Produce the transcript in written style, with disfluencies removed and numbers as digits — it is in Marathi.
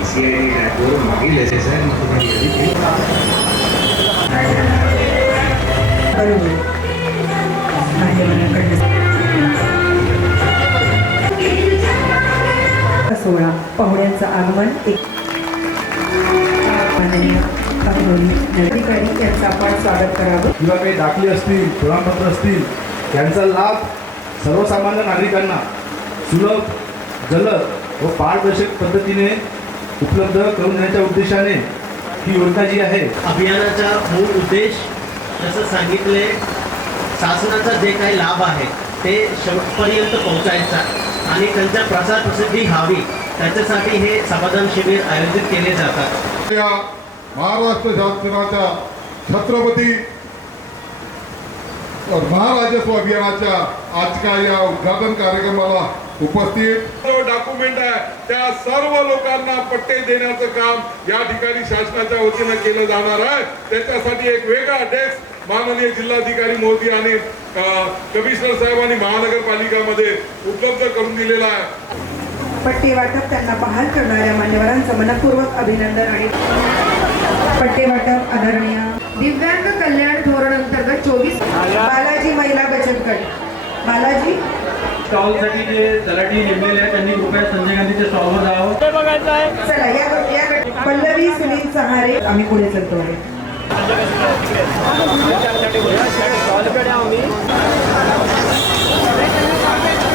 CID ट्रॅकवर मागील एस आहे सोहळा पाहुण्यांचं आगमन एक माननीय अधिकारी यांचं आपण स्वागत करावं। किंवा काही दाखले असतील, प्रमाणपत्र असतील, यांचा लाभ सर्वसामान्य नागरिकांना सुलभ, जलद व पारदर्शक पद्धतीने उपलब्ध करून देण्याच्या उद्देशाने ही योजना जी आहे, अभियानाचा मूळ उद्देश जसं सांगितले, शासनाचा जे काही लाभ आहे ते शेवटपर्यंत पोहोचायचा आणि त्यांच्या प्रसार प्रसिद्धी व्हावी त्याच्यासाठी हे समाधान शिबिर आयोजित केले जातात। या महाराष्ट्र शासनाच्या छत्रपती महाराजस्व अभियानाच्या आजच्या या उद्घाटन कार्यक्रमाला उपस्थित जो डॉक्युमेंट आहे त्या सर्व लोकांना पट्टे देण्याचं काम या ठिकाणी शासनाच्या वतीनं केलं जाणार आहे। त्याच्यासाठी एक वेगळा डेस्क माननीय जिल्हाधिकारी महोदय आणि कमिशनर साहेबांनी महानगरपालिकामध्ये उपलब्ध करून दिलेला आहे। पट्टे वाटप त्यांना बहाल करणाऱ्या मान्यवरांचं मनपूर्वक अभिनंदन आणि पट्टे वाटप आदरणीय दिव्यांग कल्याण धोरण अंतर्गत 24 बालाजी महिला बचत गट बालाजी स्टॉलसाठी जे तलाठी नेमलेले आहेत त्यांनी कृपया संजय गांधीच्या स्टॉलवर जावं। चला या पल्लवी सुनील सहारे आम्ही पुढे चलतो आहे।